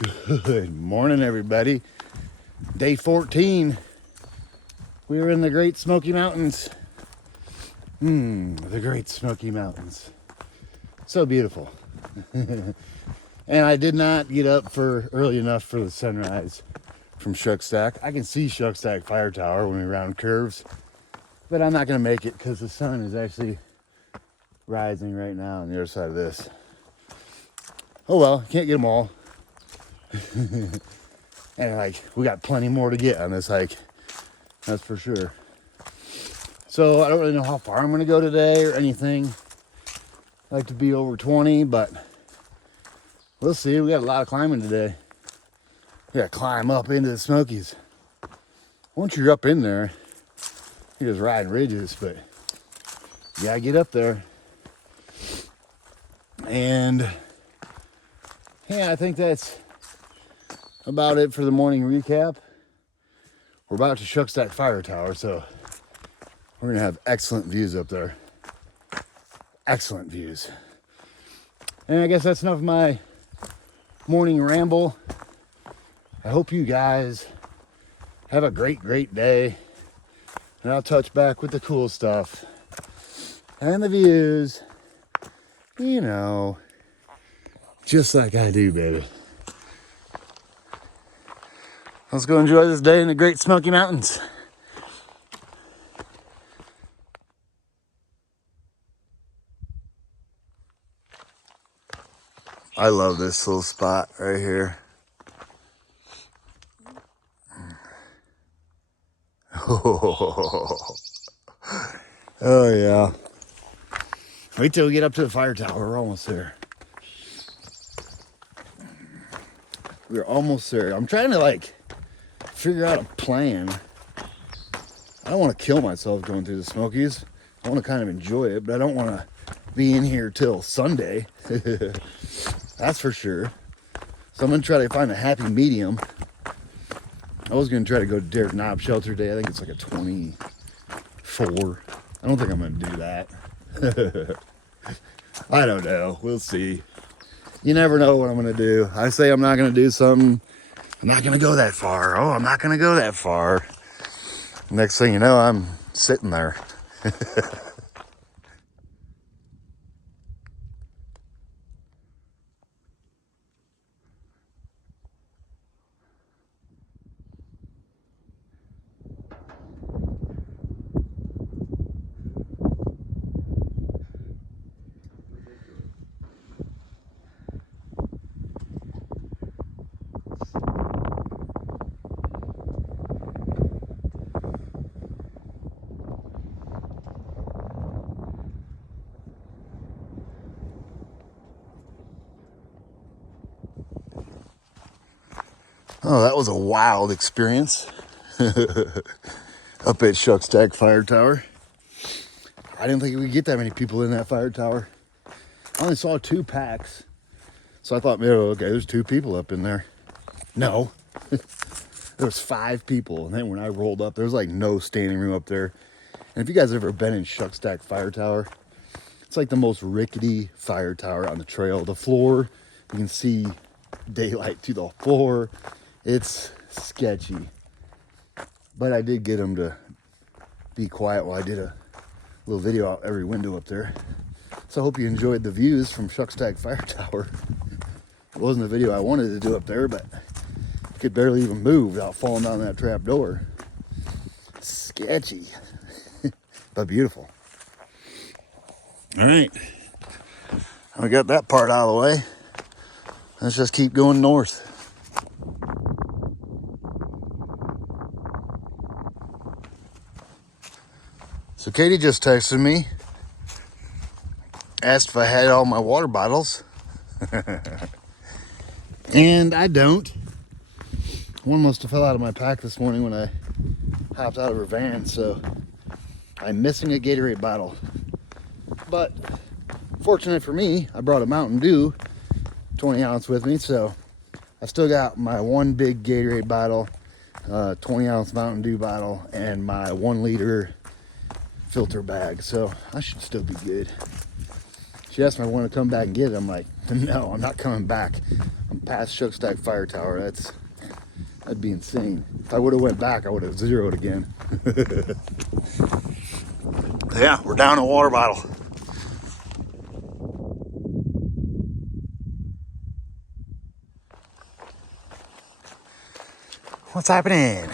Good morning, everybody. Day 14. We were in the Great Smoky Mountains. The Great Smoky Mountains. So beautiful. And I did not get up for early enough for the sunrise from Shuckstack. I can see Shuckstack Fire Tower when we round curves, but I'm not going to make it because the sun is actually rising right now on the other side of this. Oh well, can't get them all. And we got plenty more to get on this hike, that's for sure. So I don't really know how far I'm going to go today or anything. I like to be over 20, but we'll see. We got a lot of climbing today. We got to climb up into the Smokies. Once you're up in there, you're just riding ridges, but you got to get up there. And yeah, I think that's about it for the morning recap. We're about to Shuckstack Fire Tower, so we're going to have excellent views up there. Excellent views. And I guess that's enough of my morning ramble. I hope you guys have a great day. And I'll touch back with the cool stuff and the views. You know, just like I do, baby. Let's go enjoy this day in the Great Smoky Mountains. I love this little spot right here. Oh yeah. Wait till we get up to the fire tower. We're almost there. We're almost there. I'm trying to figure out a plan. I don't want to kill myself going through the Smokies. I want to kind of enjoy it, but I don't want to be in here till Sunday. That's for sure. So I'm going to try to find a happy medium. I was going to try to go to Derek Knob Shelter today. I think it's like a 24. I don't think I'm going to do that. I don't know. We'll see. You never know what I'm going to do. I say I'm not going to do something. I'm not going to go that far. Oh, I'm not going to go that far. Next thing you know, I'm sitting there. Oh, that was a wild experience up at Shuckstack Fire Tower. I didn't think we could get that many people in that fire tower. I only saw 2 packs. So I thought, okay, there's 2 people up in there. No. There was 5 people. And then when I rolled up, there was no standing room up there. And if you guys have ever been in Shuckstack Fire Tower, it's like the most rickety fire tower on the trail. The floor, you can see daylight through the floor. It's sketchy. But I did get them to be quiet while I did a little video out every window up there. So I hope you enjoyed the views from Shuckstack Fire Tower. It wasn't the video I wanted to do up there, but I could barely even move without falling down that trap door. Sketchy, but beautiful. All right, we got that part out of the way. Let's just keep going north. So Katie just texted me, asked if I had all my water bottles. And I don't. One must have fell out of my pack this morning when I hopped out of her van, so I'm missing a Gatorade bottle. But fortunate for me, I brought a Mountain Dew 20 ounce with me, so I still got my one big Gatorade bottle, 20 ounce Mountain Dew bottle, and my 1 liter filter bag, so I should still be good. She asked me if I want to come back and get it. I'm like, no, I'm not coming back. I'm past Shuckstack Fire Tower. That'd be insane. If I would have went back, I would have zeroed again. Yeah, we're down a water bottle. What's happening?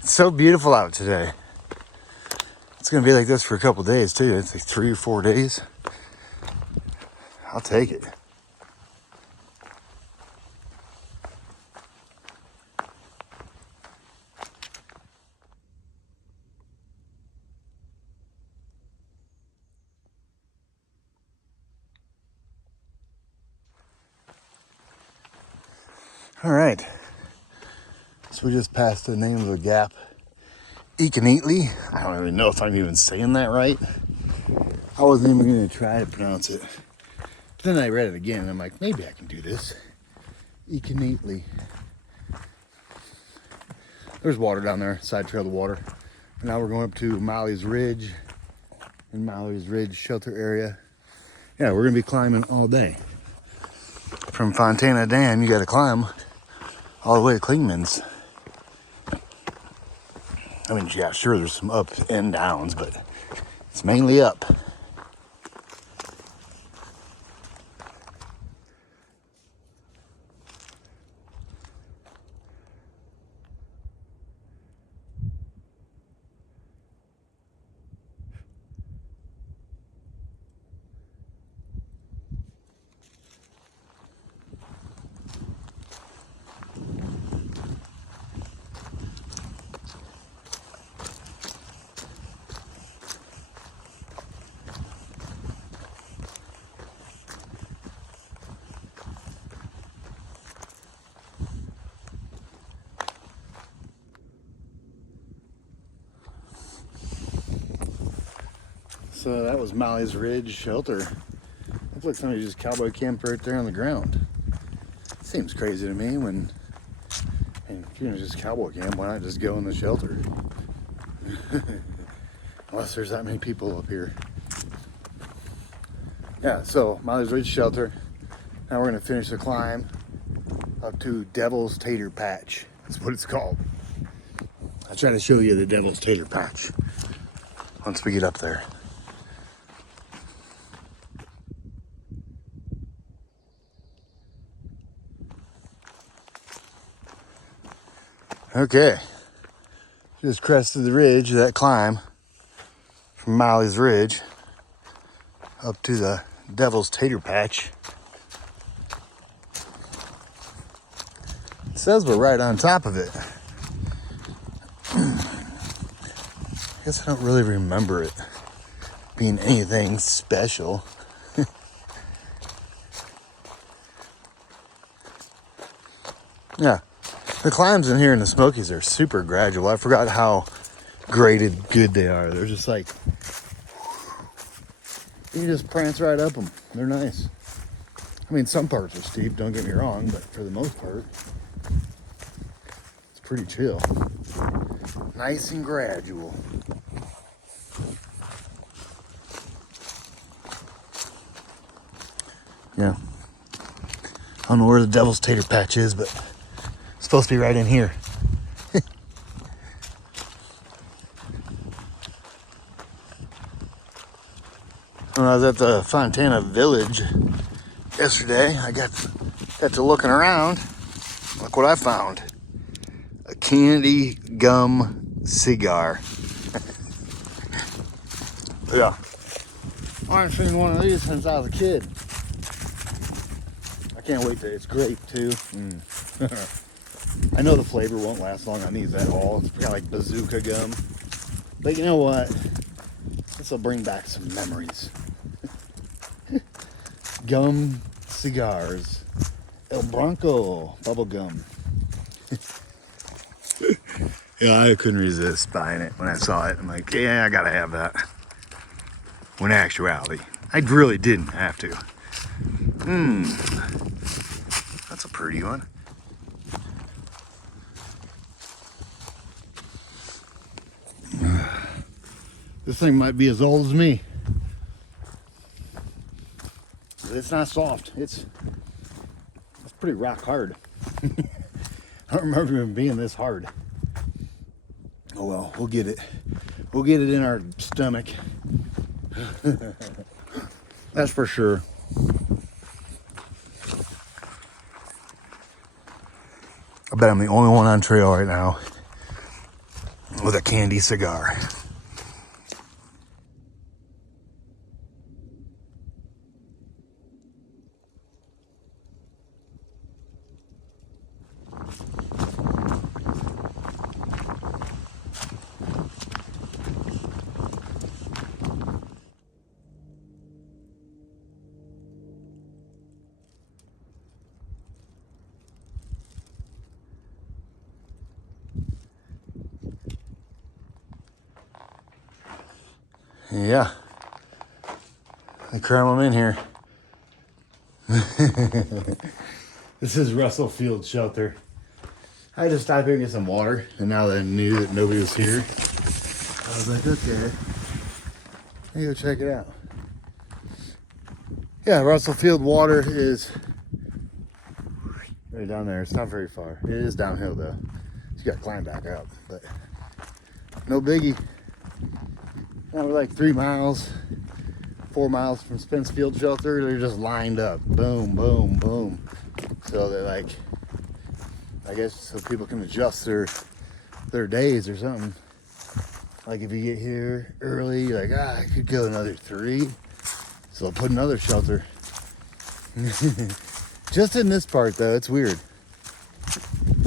It's so beautiful out today. It's gonna be like this for a couple days too. It's like 3 or 4 days. I'll take it. All right. So we just passed the name of the gap. Econetely. I don't even know if I'm even saying that right. I wasn't even going to try to pronounce it. But then I read it again and I'm like, maybe I can do this. Econetely. There's water down there, side trail of water. And now we're going up to Molly's Ridge. In Molly's Ridge shelter area. Yeah, we're going to be climbing all day. From Fontana Dam, you got to climb all the way to Klingman's. I mean, yeah, sure, there's some ups and downs, but it's mainly up. So that was Molly's Ridge shelter. Looks like somebody just cowboy camped right there on the ground. Seems crazy to me when, and if you're gonna just cowboy camp, why not just go in the shelter? Unless there's that many people up here. Yeah, so Molly's Ridge shelter. Now we're gonna finish the climb up to Devil's Tater Patch. That's what it's called. I'll try to show you the Devil's Tater Patch once we get up there. Okay, just crested the ridge, that climb from Molly's Ridge up to the Devil's Tater Patch. It says we're right on top of it. I guess I don't really remember it being anything special. Yeah. The climbs in here in the Smokies are super gradual. I forgot how graded good they are. They're just like, you just prance right up them. They're nice. I mean, some parts are steep, don't get me wrong, but for the most part, it's pretty chill. Nice and gradual. Yeah. I don't know where the Devil's Tater Patch is, but it's supposed to be right in here. When I was at the Fontana Village yesterday, I got to looking around. Look what I found. A candy gum cigar. Yeah. I haven't seen one of these since I was a kid. I can't wait to, it's grape too. I know the flavor won't last long on these at all. It's kind of like bazooka gum. But you know what? This will bring back some memories. Gum cigars. El Bronco bubble gum. Yeah, I couldn't resist buying it when I saw it. I'm like, yeah, I gotta have that. When in actuality, I really didn't have to. That's a pretty one. This thing might be as old as me. It's not soft. It's pretty rock hard. I don't remember even being this hard. Oh well, we'll get it. We'll get it in our stomach. That's for sure. I bet I'm the only one on trail right now with a candy cigar. Yeah, I cram them in here. This is Russell Field Shelter. I had to stop here and get some water, and now that I knew that nobody was here, I was like, okay, let me go check it out. Yeah, Russell Field water is right down there. It's not very far. It is downhill though. You gotta climb back up, but no biggie. Now we're like 3 miles, 4 miles from Spence Field Shelter. They're just lined up, boom, boom, boom. So they're like, I guess so people can adjust their days or something. Like if you get here early, you're like, I could go another 3. So I'll put another shelter. Just in this part though, it's weird.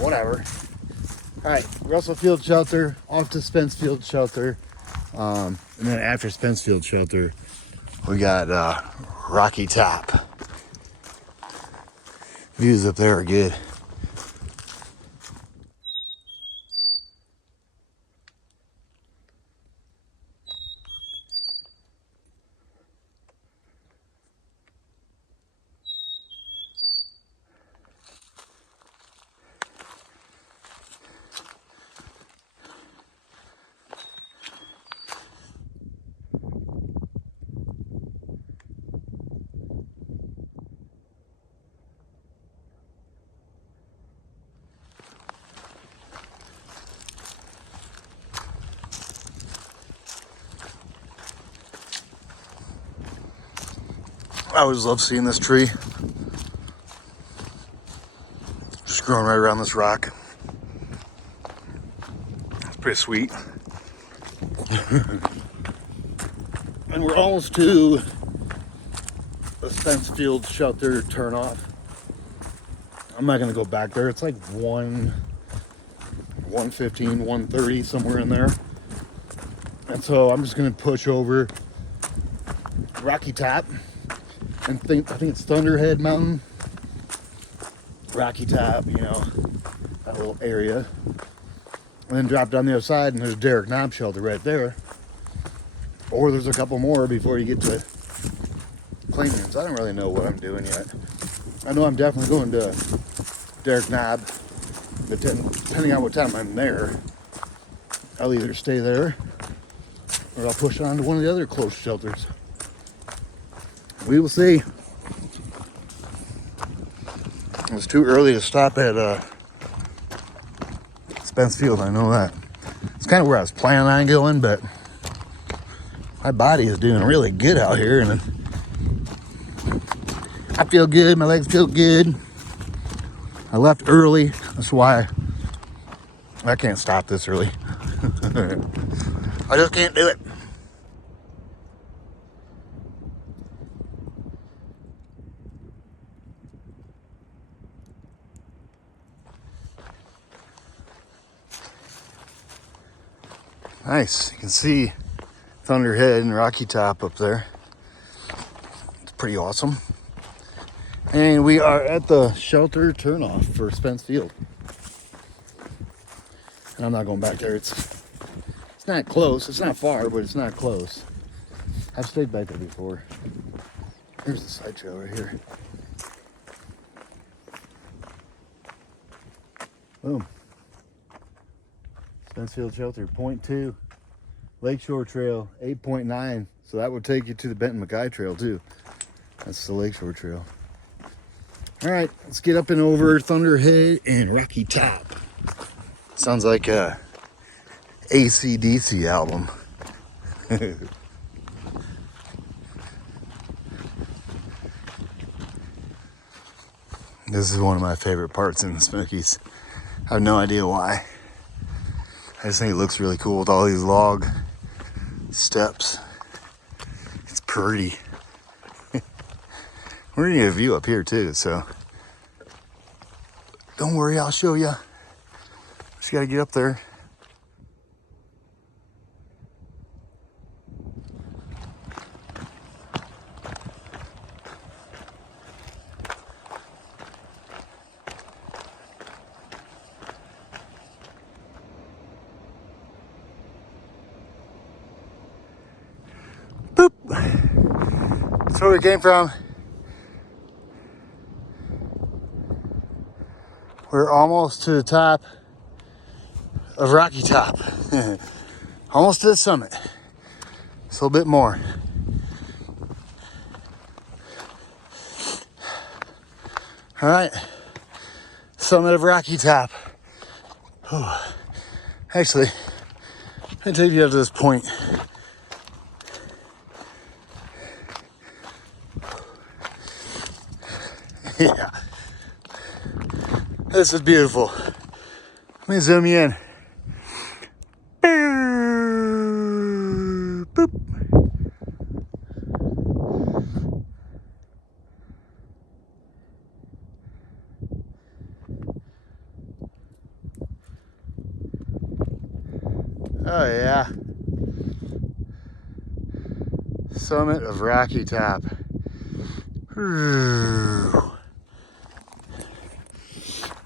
Whatever. All right, Russell Field Shelter, off to Spence Field Shelter. And then after Spence Field Shelter, we got Rocky Top. Views up there are good. I always love seeing this tree. Just growing right around this rock. It's pretty sweet. And we're almost to the Spence Field Shelter turnoff. I'm not gonna go back there. It's like 1:15, 1:30, somewhere in there. And so I'm just gonna push over Rocky Top. And I think it's Thunderhead Mountain, Rocky Top, you know, that little area. And then drop down the other side and there's Derek Knob Shelter right there. Or there's a couple more before you get to Claimants. I don't really know what I'm doing yet. I know I'm definitely going to Derek Knob, but depending on what time I'm there, I'll either stay there or I'll push on to one of the other close shelters. We will see. It's too early to stop at Spence Field, I know that. It's kind of where I was planning on going, but my body is doing really good out here, and I feel good, my legs feel good. I left early, that's why I can't stop this early. I just can't do it. Nice, you can see Thunderhead and Rocky Top up there. It's pretty awesome. And we are at the shelter turnoff for Spence Field. And I'm not going back there. It's not close. It's not far, but it's not close. I've stayed back there before. Here's the side trail right here. Boom. Spence Field Shelter, 0.2. Lakeshore Trail, 8.9. So that would take you to the Benton McKay Trail too. That's the Lakeshore Trail. All right, let's get up and over Thunderhead and Rocky Top. Sounds like a AC/DC album. This is one of my favorite parts in the Smokies. I have no idea why. I just think it looks really cool with all these log steps. It's pretty. We're gonna get a view up here too, so don't worry, I'll show you. Just gotta get up there. Boop. That's where we came from. We're almost to the top of Rocky Top. Almost to the summit. Just a little bit more. All right, summit of Rocky Top. Whew. Actually, I'm gonna take you up to this point. Yeah, this is beautiful. Let me zoom you in. Boop. Oh yeah. Summit of Rocky Top.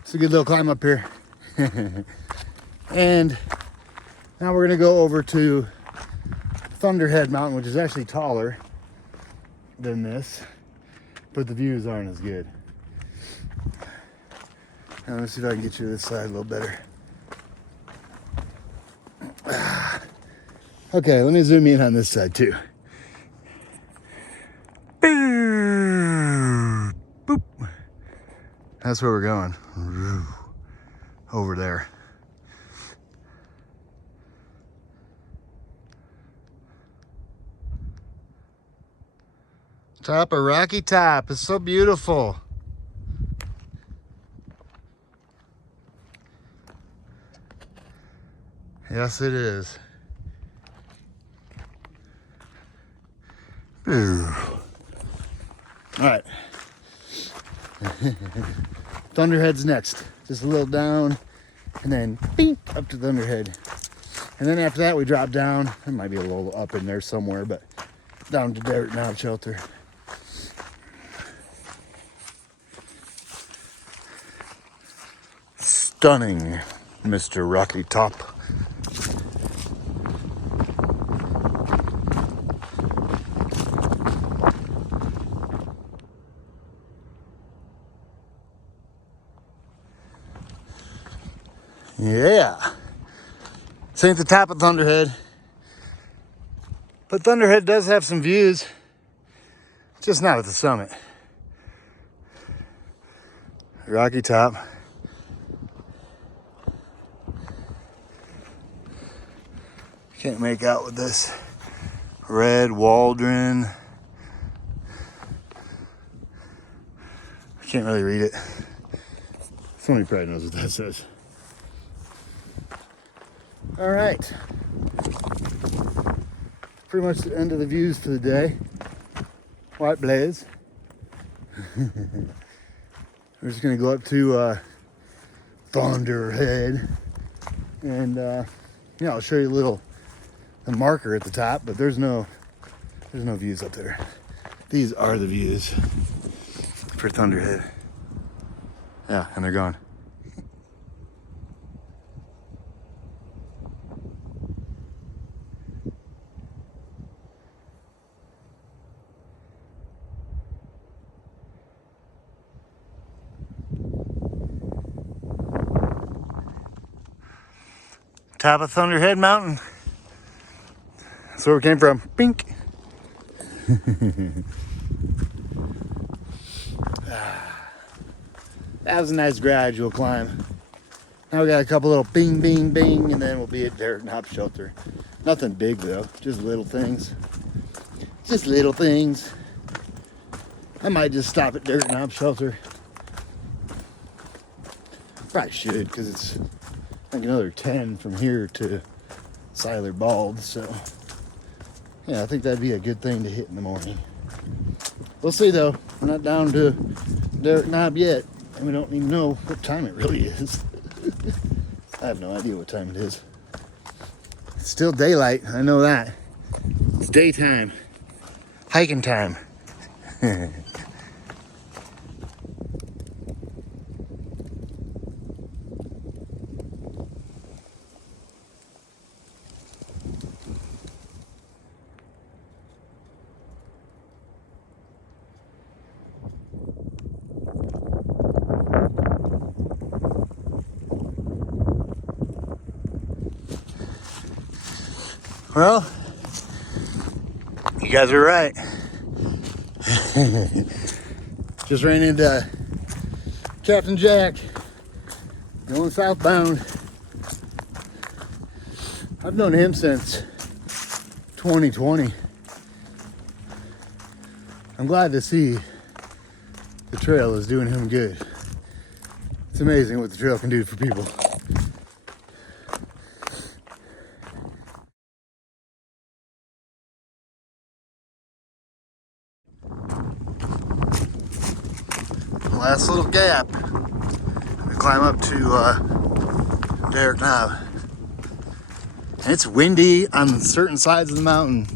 It's a good little climb up here. And now we're gonna go over to Thunderhead Mountain, which is actually taller than this, but the views aren't as good. Now let me see if I can get you to this side a little better. Okay, let me zoom in on this side too. Boop. That's where we're going. Over there. Top of Rocky Top. It's so beautiful. Yes, it is. All right. Thunderhead's next. Just a little down and then bing, up to Thunderhead. And then after that we drop down. There might be a little up in there somewhere, but down to dirt now shelter. Stunning, Mr. Rocky Top. Yeah, this ain't the top of Thunderhead, but Thunderhead does have some views, just not at the summit. Rocky Top. Can't make out with this red waldron. I can't really read it. Somebody probably knows what that says. All right, pretty much the end of the views for the day. White blaze. We're just gonna go up to Thunderhead, and yeah, I'll show you the marker at the top, but there's no views up there. These are the views for Thunderhead. Yeah, and they're gone. Top of Thunderhead Mountain. That's where we came from. Bink. That was a nice gradual climb. Now we got a couple little bing, bing, bing, and then we'll be at Derek Knob Shelter. Nothing big though, just little things. Just little things. I might just stop at Derek Knob Shelter. Probably should, because it's like another 10 from here to Siler Bald, so yeah, I think that'd be a good thing to hit in the morning. We'll see though. We're not down to Derek Knob yet, and we don't even know what time it really is. I have no idea what time it is. It's still daylight, I know that. It's daytime. Hiking time. Well, you guys are right. Just ran into Captain Jack going southbound. I've known him since 2020. I'm glad to see the trail is doing him good. It's amazing what the trail can do for people. Last little gap. We climb up to Derek Knob. And it's windy on certain sides of the mountain.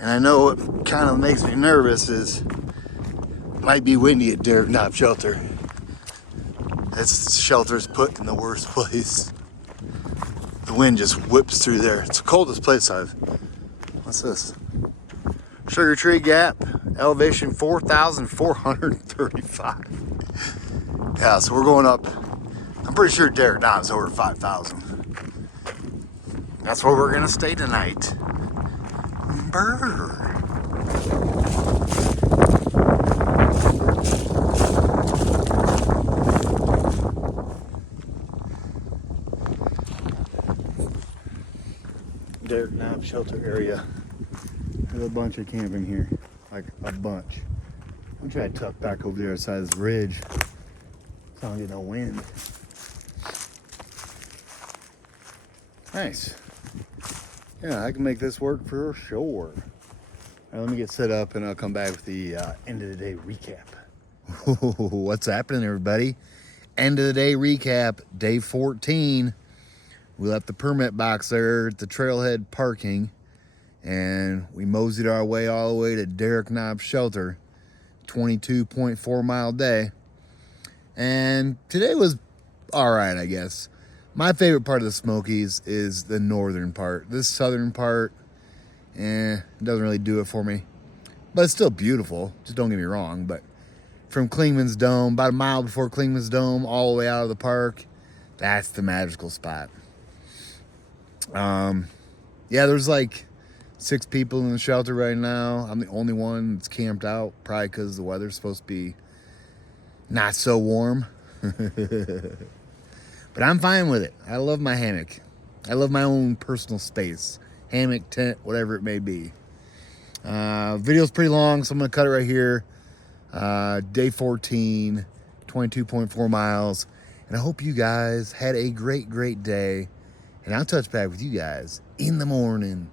And I know what kind of makes me nervous is it might be windy at Derek Knob Shelter. This shelter's put in the worst place. The wind just whips through there. It's the coldest place what's this? Sugar Tree Gap, elevation 4,435. Yeah, so we're going up. I'm pretty sure Derek Knob's over 5,000. That's where we're gonna stay tonight. Brr. Derek Knob Shelter area. There's a bunch of camping here, like a bunch. I'm trying to tuck back over the other side of this ridge so I don't get no wind. Nice. Yeah, I can make this work for sure. All right, let me get set up and I'll come back with the end of the day recap. What's happening, everybody? End of the day recap, day 14. We left the permit box there at the trailhead parking and we moseyed our way all the way to Derek Knob Shelter. 22.4 mile day. And today was all right, I guess. My favorite part of the Smokies is the northern part. This southern part, it doesn't really do it for me. But it's still beautiful, just don't get me wrong. But from Klingman's Dome, about a mile before Klingman's Dome, all the way out of the park, that's the magical spot. Yeah, there's like 6 people in the shelter right now. I'm the only one that's camped out, probably because the weather's supposed to be not so warm. But I'm fine with it. I love my hammock. I love my own personal space. Hammock, tent, whatever it may be. Video's pretty long, so I'm going to cut it right here. Day 14, 22.4 miles. And I hope you guys had a great, great day. And I'll touch back with you guys in the morning.